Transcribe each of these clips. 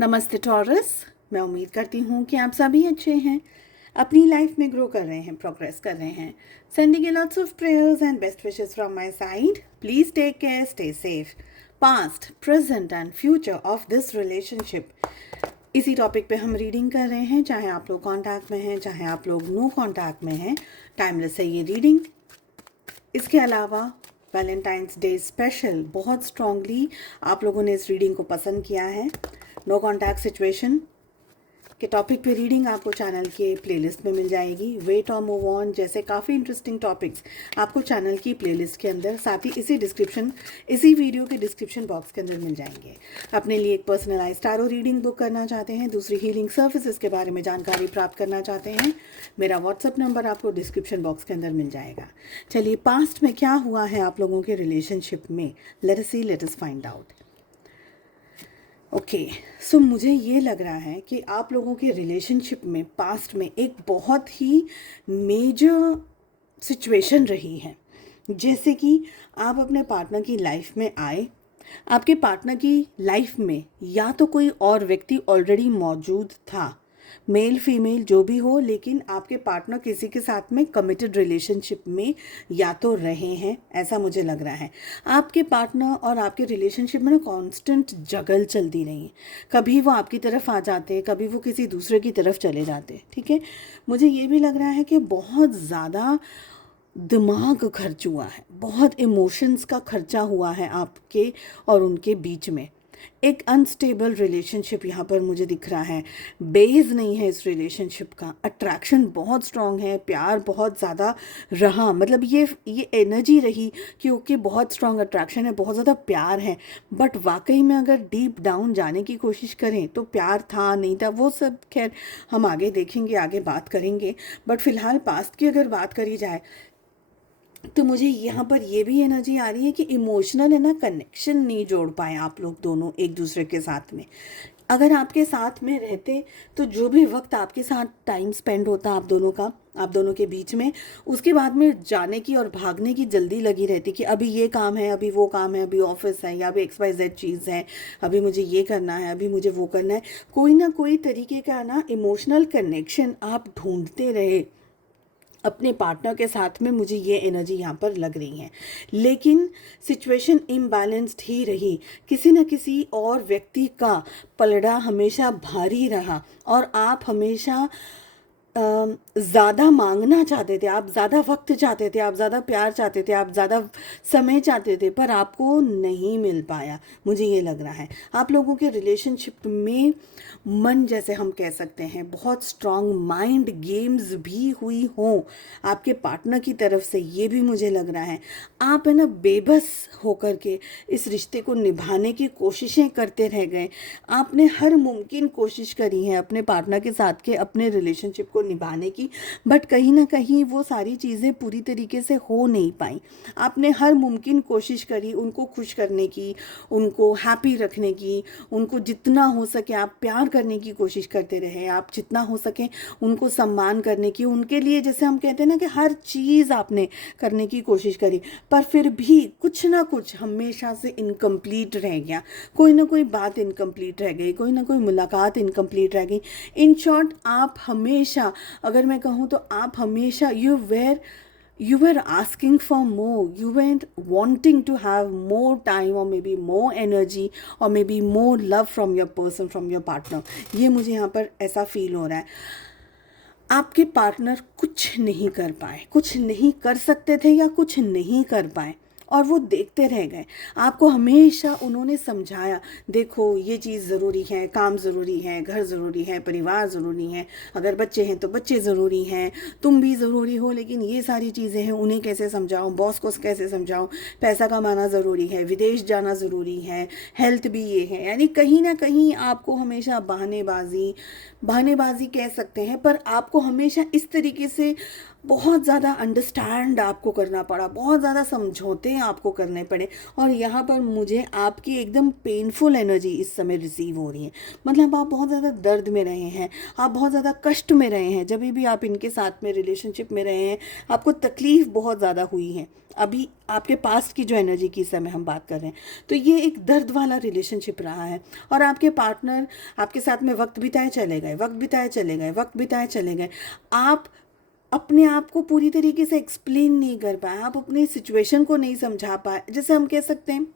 नमस्ते टॉरस। मैं उम्मीद करती हूँ कि आप सभी अच्छे हैं, अपनी लाइफ में ग्रो कर रहे हैं, प्रोग्रेस कर रहे हैं। Sending you lots of prayers and best wishes from my side. Please take care, stay safe. Past, present and future of this relationship, इसी टॉपिक पे हम रीडिंग कर रहे हैं। चाहे आप लोग कॉन्टैक्ट में हैं, चाहे आप लोग नो कॉन्टैक्ट में हैं, टाइमलेस है ये रीडिंग। इसके अलावा वैलेंटाइंस डे स्पेशल बहुत स्ट्रांगली आप लोगों ने इस रीडिंग को पसंद किया है। नो कॉन्टैक्ट सिचुएशन के टॉपिक पे रीडिंग आपको चैनल के प्लेलिस्ट में मिल जाएगी। वेट और मूव ऑन जैसे काफ़ी इंटरेस्टिंग टॉपिक्स आपको चैनल की प्लेलिस्ट के अंदर, साथ ही इसी वीडियो के डिस्क्रिप्शन बॉक्स के अंदर मिल जाएंगे। अपने लिए एक पर्सनलाइज्ड टैरो रीडिंग बुक करना चाहते हैं, दूसरी हीलिंग सर्विसेज के बारे में जानकारी प्राप्त करना चाहते हैं, मेरा व्हाट्सअप नंबर आपको डिस्क्रिप्शन बॉक्स के अंदर मिल जाएगा। चलिए, पास्ट में क्या हुआ है आप लोगों के रिलेशनशिप में, let us find out. Okay, so मुझे ये लग रहा है कि आप लोगों के रिलेशनशिप में पास्ट में एक बहुत ही मेजर सिचुएशन रही है। जैसे कि आप अपने पार्टनर की लाइफ में आए, आपके पार्टनर की लाइफ में या तो कोई और व्यक्ति ऑलरेडी मौजूद था, मेल फीमेल जो भी हो, लेकिन आपके पार्टनर किसी के साथ में कमिटेड रिलेशनशिप में या तो रहे हैं, ऐसा मुझे लग रहा है। आपके पार्टनर और आपके रिलेशनशिप में ना कांस्टेंट जगल चलती रही है। कभी वो आपकी तरफ आ जाते, कभी वो किसी दूसरे की तरफ चले जाते। ठीक है, मुझे ये भी लग रहा है कि बहुत ज़्यादा दिमाग खर्च हुआ है, बहुत इमोशंस का खर्चा हुआ है आपके और उनके बीच में। एक अनस्टेबल रिलेशनशिप यहाँ पर मुझे दिख रहा है। बेस नहीं है इस रिलेशनशिप का, अट्रैक्शन बहुत स्ट्रांग है, प्यार बहुत ज़्यादा रहा, मतलब ये एनर्जी रही कि ओके बहुत स्ट्रांग अट्रैक्शन है, बहुत ज़्यादा प्यार है, बट वाकई में अगर डीप डाउन जाने की कोशिश करें तो प्यार था नहीं था, वो सब खैर हम आगे देखेंगे, आगे बात करेंगे। बट फिलहाल पास्ट की अगर बात करी जाए तो मुझे यहाँ पर ये भी एनर्जी आ रही है कि इमोशनल है ना, कनेक्शन नहीं जोड़ पाए आप लोग दोनों एक दूसरे के साथ में। अगर आपके साथ में रहते तो जो भी वक्त आपके साथ टाइम स्पेंड होता आप दोनों के बीच में, उसके बाद में जाने की और भागने की जल्दी लगी रहती कि अभी ये काम है, अभी वो काम है, अभी ऑफिस है, या अभी XYZ चीज़ है, अभी मुझे ये करना है, अभी मुझे वो करना है। कोई ना कोई तरीके का ना इमोशनल कनेक्शन आप ढूंढते रहे अपने पार्टनर के साथ में, मुझे ये एनर्जी यहाँ पर लग रही है। लेकिन सिचुएशन इम्बैलेंस्ड ही रही, किसी न किसी और व्यक्ति का पलड़ा हमेशा भारी रहा और आप हमेशा ज़्यादा मांगना चाहते थे, आप ज़्यादा वक्त चाहते थे, आप ज़्यादा प्यार चाहते थे, आप ज़्यादा समय चाहते थे, पर आपको नहीं मिल पाया। मुझे ये लग रहा है आप लोगों के रिलेशनशिप में मन, जैसे हम कह सकते हैं, बहुत स्ट्रांग माइंड गेम्स भी हुई हों आपके पार्टनर की तरफ से, ये भी मुझे लग रहा है। आप है ना बेबस होकर के इस रिश्ते को निभाने की कोशिशें करते रह गए। आपने हर मुमकिन कोशिश करी है अपने पार्टनर के साथ के अपने रिलेशनशिप को निभाने की, बट कहीं ना कहीं वो सारी चीज़ें पूरी तरीके से हो नहीं पाई। आपने हर मुमकिन कोशिश करी उनको खुश करने की, उनको हैप्पी रखने की, उनको जितना हो सके आप प्यार करने की कोशिश करते रहे, आप जितना हो सके उनको सम्मान करने की, उनके लिए जैसे हम कहते हैं ना कि हर चीज़ आपने करने की कोशिश करी, पर फिर भी कुछ ना कुछ हमेशा से इनकम्प्लीट रह गया। कोई ना कोई बात इनकम्प्लीट रह गई, कोई ना कोई मुलाकात इनकम्प्लीट रह गई। इन शॉर्ट, आप हमेशा, अगर मैं कहूँ तो आप हमेशा you were asking for more, you weren't wanting to have more time or maybe more energy or maybe more love from your person, from your partner। ये मुझे यहाँ पर ऐसा फील हो रहा है। आपके पार्टनर कुछ नहीं कर पाए, कुछ नहीं कर सकते थे या कुछ नहीं कर पाए और वो देखते रह गए। आपको हमेशा उन्होंने समझाया, देखो ये चीज़ ज़रूरी है, काम ज़रूरी है, घर ज़रूरी है, परिवार ज़रूरी है, अगर बच्चे हैं तो बच्चे ज़रूरी हैं, तुम भी ज़रूरी हो, लेकिन ये सारी चीज़ें हैं, उन्हें कैसे समझाऊँ, बॉस को कैसे समझाऊँ, पैसा कमाना ज़रूरी है, विदेश जाना ज़रूरी है, हेल्थ भी ये है। यानी कहीं ना कहीं आपको हमेशा बहानेबाजी कह सकते हैं, पर आपको हमेशा इस तरीके से बहुत ज़्यादा अंडरस्टैंड आपको करना पड़ा, बहुत ज़्यादा समझौते आपको करने पड़े, और यहाँ पर मुझे आपकी एकदम पेनफुल एनर्जी इस समय रिसीव हो रही है। मतलब आप बहुत ज़्यादा दर्द में रहे हैं, आप बहुत ज़्यादा कष्ट में रहे हैं, जब भी आप इनके साथ में रिलेशनशिप में रहे हैं आपको तकलीफ़ बहुत ज़्यादा हुई है। अभी आपके पास्ट की जो एनर्जी की इस समय हम बात कर रहे हैं, तो ये एक दर्द वाला रिलेशनशिप रहा है, और आपके पार्टनर आपके साथ में वक्त बिताए चले गए, वक्त बिताए चले गए, वक्त बिताए चले गए। आप अपने आप को पूरी तरीके से एक्सप्लेन नहीं कर पाए, आप अपनी सिचुएशन को नहीं समझा पाए, जैसे हम कह सकते हैं,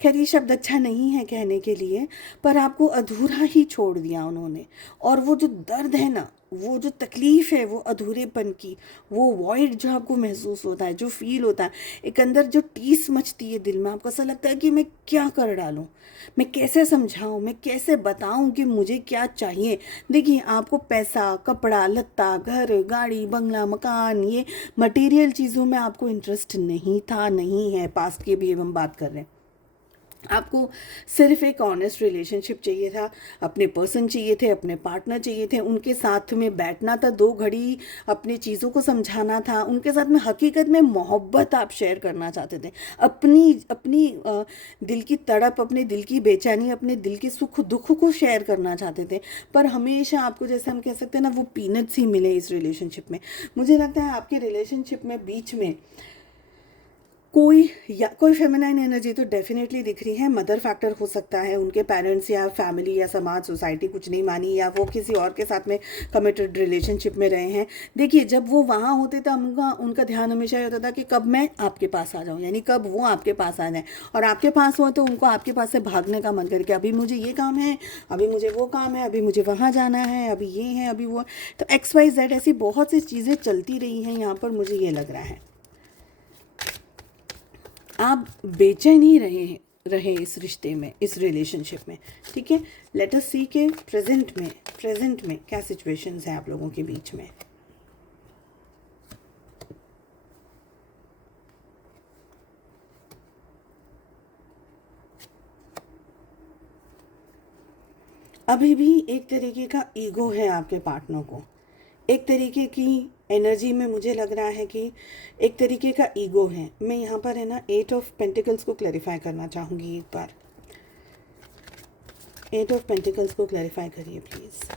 खैर ये शब्द अच्छा नहीं है कहने के लिए, पर आपको अधूरा ही छोड़ दिया उन्होंने। और वो जो दर्द है ना, वो जो तकलीफ़ है, वो अधूरेपन की, वो वॉइड जो आपको महसूस होता है, जो फील होता है, एक अंदर जो टीस मचती है दिल में, आपको ऐसा लगता है कि मैं क्या कर डालूं, मैं कैसे समझाऊं, मैं कैसे बताऊं कि मुझे क्या चाहिए। देखिए, आपको पैसा, कपड़ा लत्ता, घर गाड़ी बंगला मकान, ये मटेरियल चीज़ों में आपको इंटरेस्ट नहीं था, नहीं है, पास्ट की भी हम बात कर रहे हैं। आपको सिर्फ एक ऑनेस्ट रिलेशनशिप चाहिए था, अपने पर्सन चाहिए थे, अपने पार्टनर चाहिए थे, उनके साथ में बैठना था, 2 घड़ी अपनी चीज़ों को समझाना था, उनके साथ में हकीकत में मोहब्बत आप शेयर करना चाहते थे, अपनी अपनी दिल की तड़प, अपने दिल की बेचैनी, अपने दिल के सुख दुख को शेयर करना चाहते थे। पर हमेशा आपको, जैसे हम कह सकते हैं ना, वो पीनट्स ही मिले इस रिलेशनशिप में। मुझे लगता है आपके रिलेशनशिप में बीच में कोई फेमिनाइन एनर्जी तो डेफिनेटली दिख रही है। मदर फैक्टर हो सकता है, उनके पेरेंट्स या फैमिली या समाज सोसाइटी कुछ नहीं मानी, या वो किसी और के साथ में कमिटेड रिलेशनशिप में रहे हैं। देखिए, जब वो वहाँ होते तो उनका उनका ध्यान हमेशा ये होता था कि कब मैं आपके पास आ जाऊँ, यानी कब वो आपके पास आ जाए, और आपके पास हो तो उनको आपके पास से भागने का मन करके, अभी मुझे ये काम है, अभी मुझे वो काम है, अभी मुझे वहाँ जाना है, अभी ये है, अभी वो। तो XYZ ऐसी बहुत सी चीज़ें चलती रही हैं यहाँ पर, मुझे ये लग रहा है आप बेचैन ही रहे इस रिश्ते में, इस रिलेशनशिप में। ठीक है, लेट अस सी के प्रेजेंट में क्या सिचुएशंस हैं आप लोगों के बीच में। अभी भी एक तरीके का ईगो है आपके पार्टनर को, एक तरीके की एनर्जी में मुझे लग रहा है कि एक तरीके का ईगो है। मैं यहाँ पर है ना 8 ऑफ पेंटिकल्स को क्लैरिफाई करना चाहूँगी एक बार। 8 ऑफ पेंटिकल्स को क्लैरिफाई करिए प्लीज़।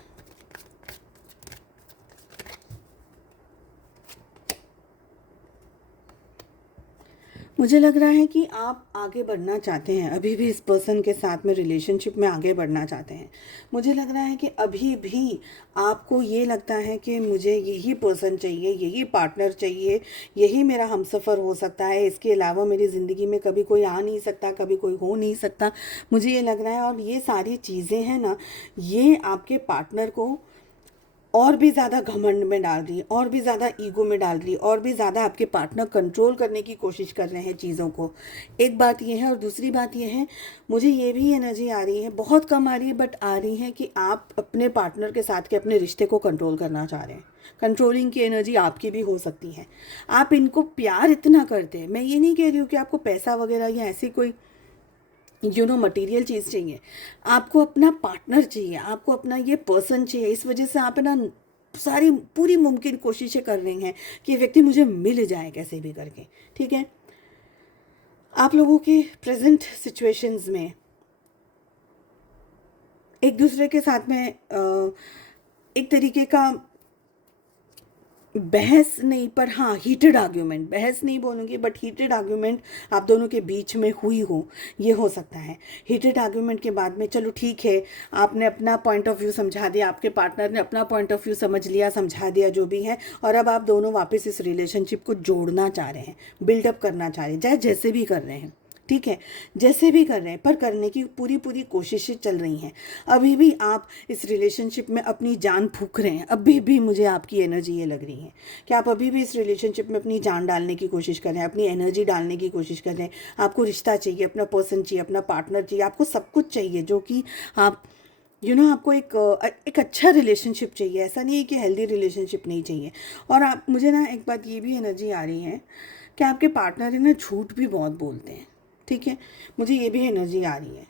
मुझे लग रहा है कि आप आगे बढ़ना चाहते हैं, अभी भी इस पर्सन के साथ में रिलेशनशिप में आगे बढ़ना चाहते हैं। मुझे लग रहा है कि अभी भी आपको ये लगता है कि मुझे यही पर्सन चाहिए, यही पार्टनर चाहिए, यही मेरा हमसफ़र हो सकता है, इसके अलावा मेरी ज़िंदगी में कभी कोई आ नहीं सकता, कभी कोई हो नहीं सकता। मुझे ये लग रहा है, और ये सारी चीज़ें हैं ना, ये आपके पार्टनर को और भी ज़्यादा घमंड में डाल रही है, और भी ज़्यादा ईगो में डाल रही है, और भी ज़्यादा आपके पार्टनर कंट्रोल करने की कोशिश कर रहे हैं चीज़ों को। एक बात ये है, और दूसरी बात ये है, मुझे ये भी एनर्जी आ रही है, बहुत कम आ रही है बट आ रही है, कि आप अपने पार्टनर के साथ के अपने रिश्ते को कंट्रोल करना चाह रहे हैं। कंट्रोलिंग की एनर्जी आपकी भी हो सकती है। आप इनको प्यार इतना करते हैं, मैं ये नहीं कह रही हूँ कि आपको पैसा वगैरह या ऐसी कोई मटीरियल चीज़ चाहिए, आपको अपना पार्टनर चाहिए, आपको अपना ये पर्सन चाहिए। इस वजह से आप है ना सारी पूरी मुमकिन कोशिशें कर रही हैं कि ये व्यक्ति मुझे मिल जाए कैसे भी करके। ठीक है, आप लोगों के प्रेजेंट सिचुएशंस में एक दूसरे के साथ में एक तरीके का बहस नहीं, पर हाँ हीटेड आर्ग्यूमेंट, बहस नहीं बोलूँगी बट हीटेड आर्ग्यूमेंट आप दोनों के बीच में हुई हो, ये हो सकता है। हीटेड आर्ग्यूमेंट के बाद में चलो ठीक है, आपने अपना पॉइंट ऑफ व्यू समझा दिया, आपके पार्टनर ने अपना पॉइंट ऑफ व्यू समझ लिया, समझा दिया जो भी है, और अब आप दोनों वापस इस रिलेशनशिप को जोड़ना चाह रहे हैं, बिल्डअप करना चाह रहे हैं, चाहे जैसे भी कर रहे हैं। ठीक है, जैसे भी कर रहे हैं, पर करने की पूरी पूरी कोशिशें चल रही हैं। अभी भी आप इस रिलेशनशिप में अपनी जान फूंक रहे हैं, अभी भी मुझे आपकी एनर्जी ये लग रही है कि आप अभी भी इस रिलेशनशिप में अपनी जान डालने की कोशिश कर रहे हैं, अपनी एनर्जी डालने की कोशिश कर रहे हैं। आपको रिश्ता चाहिए, अपना पर्सन चाहिए, अपना पार्टनर चाहिए, आपको सब कुछ चाहिए, जो कि आप आपको एक अच्छा रिलेशनशिप चाहिए। ऐसा नहीं है कि हेल्दी रिलेशनशिप नहीं चाहिए। और आप, मुझे ना एक बात ये भी एनर्जी आ रही है कि आपके पार्टनर है ना झूठ भी बहुत बोलते हैं। ठीक है, मुझे ये भी एनर्जी आ रही है।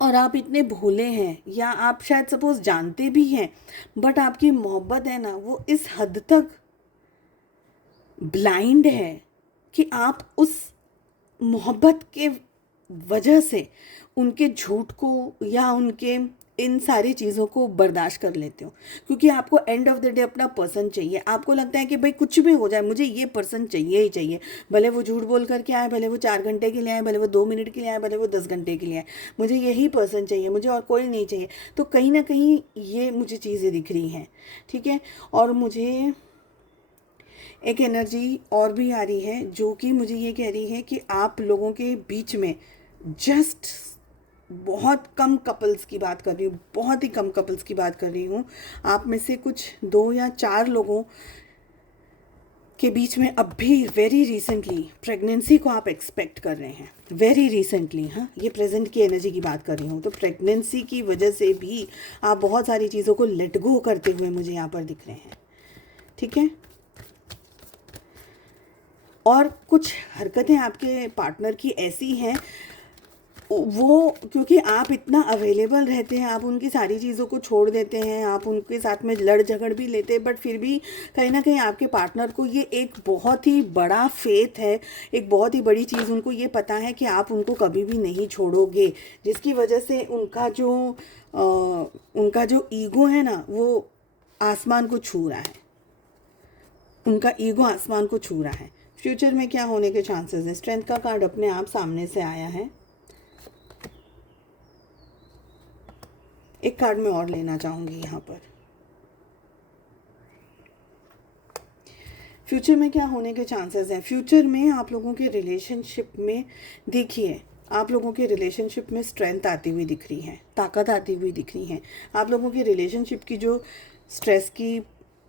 और आप इतने भोले हैं, या आप शायद सपोज जानते भी हैं, बट आपकी मोहब्बत है ना वो इस हद तक ब्लाइंड है कि आप उस मोहब्बत के वजह से उनके झूठ को या उनके इन सारी चीज़ों को बर्दाश्त कर लेते हो, क्योंकि आपको एंड ऑफ द डे अपना पर्सन चाहिए। आपको लगता है कि भाई कुछ भी हो जाए मुझे ये पर्सन चाहिए ही चाहिए, भले वो झूठ बोल करके आए, भले वो 4 घंटे के लिए आए, भले वो 2 मिनट के लिए आए, भले वो 10 घंटे के लिए आए, मुझे यही पर्सन चाहिए, मुझे और कोई नहीं चाहिए। तो कहीं ना कहीं ये मुझे चीज़ें दिख रही हैं, ठीक है। और मुझे एक एनर्जी और भी आ रही है जो कि मुझे ये कह रही है कि आप लोगों के बीच में जस्ट बहुत कम कपल्स की बात कर रही हूँ, बहुत ही कम कपल्स की बात कर रही हूँ, आप में से कुछ 2 या 4 लोगों के बीच में अब भी वेरी रिसेंटली प्रेगनेंसी को आप एक्सपेक्ट कर रहे हैं, वेरी रिसेंटली। हाँ, ये प्रेजेंट की एनर्जी की बात कर रही हूँ। तो प्रेगनेंसी की वजह से भी आप बहुत सारी चीज़ों को लेट गो करते हुए मुझे यहाँ पर दिख रहे हैं, ठीक है। और कुछ हरकतें आपके पार्टनर की ऐसी हैं, वो क्योंकि आप इतना अवेलेबल रहते हैं, आप उनकी सारी चीज़ों को छोड़ देते हैं, आप उनके साथ में लड़ झगड़ भी लेते हैं, बट फिर भी कहीं ना कहीं आपके पार्टनर को ये एक बहुत ही बड़ा फेथ है, एक बहुत ही बड़ी चीज़, उनको ये पता है कि आप उनको कभी भी नहीं छोड़ोगे, जिसकी वजह से उनका जो ईगो है ना वो आसमान को छू रहा है, उनका ईगो आसमान को छू रहा है। फ्यूचर में क्या होने के चांसेस हैं? स्ट्रेंथ का कार्ड अपने आप सामने से आया है। एक कार्ड मैं और लेना चाहूँगी यहाँ पर। फ्यूचर में क्या होने के चांसेस हैं? फ्यूचर में आप लोगों के रिलेशनशिप में देखिए, आप लोगों के रिलेशनशिप में स्ट्रेंथ आती हुई दिख रही है, ताकत आती हुई दिख रही है। आप लोगों के रिलेशनशिप की जो स्ट्रेस की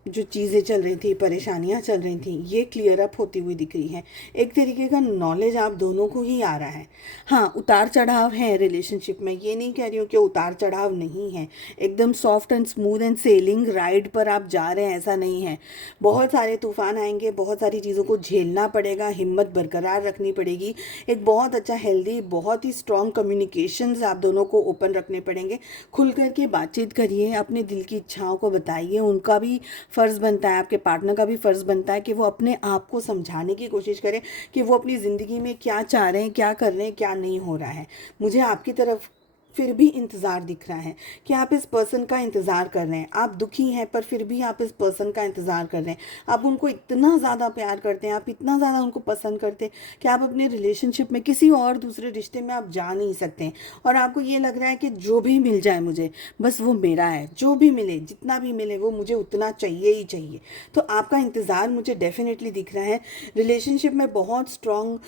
जो चीज़ें चल रही थी, परेशानियां चल रही थी, ये क्लियर अप होती हुई दिख रही है। एक तरीके का नॉलेज आप दोनों को ही आ रहा है। हाँ, उतार चढ़ाव है रिलेशनशिप में, ये नहीं कह रही हूँ कि उतार चढ़ाव नहीं है, एकदम soft and smooth and selling ride पर आप जा रहे हैं, ऐसा नहीं है। बहुत सारे तूफान आएंगे, बहुत सारी चीज़ों को झेलना पड़ेगा, हिम्मत बरकरार रखनी पड़ेगी, एक बहुत अच्छा हेल्दी, बहुत ही स्ट्रॉन्ग कम्युनिकेशंस आप दोनों को ओपन रखने पड़ेंगे। खुल करके बातचीत करिए, अपने दिल की इच्छाओं को बताइए। उनका भी फ़र्ज़ बनता है, आपके पार्टनर का भी फ़र्ज़ बनता है कि वो अपने आप को समझाने की कोशिश करें कि वो अपनी ज़िंदगी में क्या चाह रहे हैं, क्या कर रहे हैं, क्या नहीं हो रहा है। मुझे आपकी तरफ फिर भी इंतज़ार दिख रहा है कि आप इस पर्सन का इंतज़ार कर रहे हैं। आप दुखी हैं पर फिर भी आप इस पर्सन का इंतज़ार कर रहे हैं। आप उनको इतना ज़्यादा प्यार करते हैं, आप इतना ज़्यादा उनको पसंद करते हैं कि आप अपने रिलेशनशिप में किसी और दूसरे रिश्ते में आप जा नहीं सकते हैं। और आपको ये लग रहा है कि जो भी मिल जाए मुझे, बस वो मेरा है, जो भी मिले, जितना भी मिले, वो मुझे उतना चाहिए ही चाहिए। तो आपका इंतज़ार मुझे डेफिनेटली दिख रहा है। रिलेशनशिप में बहुत स्ट्रॉन्ग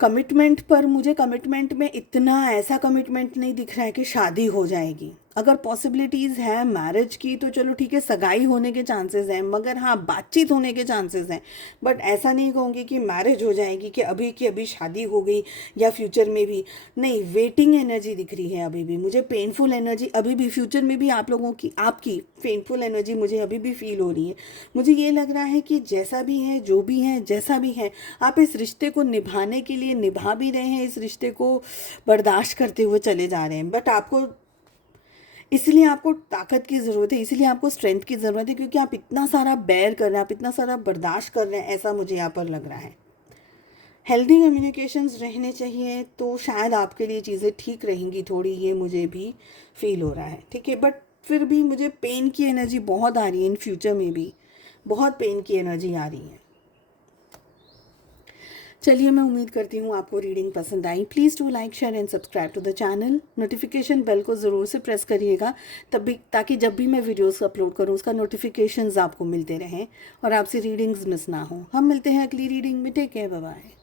कमिटमेंट, पर मुझे कमिटमेंट में इतना ऐसा कमिटमेंट नहीं दिख रहा है कि शादी हो जाएगी। अगर पॉसिबिलिटीज़ है मैरिज की तो चलो ठीक है, सगाई होने के चांसेस हैं, मगर हाँ बातचीत होने के चांसेस हैं। बट ऐसा नहीं कहूँगी कि मैरिज हो जाएगी, कि अभी की अभी शादी हो गई, या फ्यूचर में भी नहीं। वेटिंग एनर्जी दिख रही है अभी भी मुझे, पेनफुल एनर्जी अभी भी फ्यूचर में भी आप लोगों की, आपकी पेनफुल एनर्जी मुझे अभी भी फील हो रही है। मुझे ये लग रहा है कि जैसा भी है, जो भी है, जैसा भी है, आप इस रिश्ते को निभाने के लिए निभा भी रहे हैं, इस रिश्ते को बर्दाश्त करते हुए चले जा रहे हैं। बट आपको, इसलिए आपको ताकत की ज़रूरत है, इसलिए आपको स्ट्रेंथ की ज़रूरत है, क्योंकि आप इतना सारा बेयर कर रहे हैं, आप इतना सारा बर्दाश्त कर रहे हैं, ऐसा मुझे यहाँ पर लग रहा है। हेल्दी कम्युनिकेशंस रहने चाहिए तो शायद आपके लिए चीज़ें ठीक रहेंगी थोड़ी, ये मुझे भी फील हो रहा है, ठीक है। बट फिर भी मुझे पेन की एनर्जी बहुत आ रही है, इन फ्यूचर में भी बहुत पेन की एनर्जी आ रही है। चलिए, मैं उम्मीद करती हूँ आपको रीडिंग पसंद आई। Please do like, share and subscribe to the channel. Notification bell को ज़रूर से प्रेस करिएगा, तभी ताकि जब भी मैं वीडियोस अपलोड करूँ उसका नोटिफिकेशंस आपको मिलते रहें और आपसे रीडिंग्स मिस ना हो। हम मिलते हैं अगली रीडिंग में। Take care, bye bye.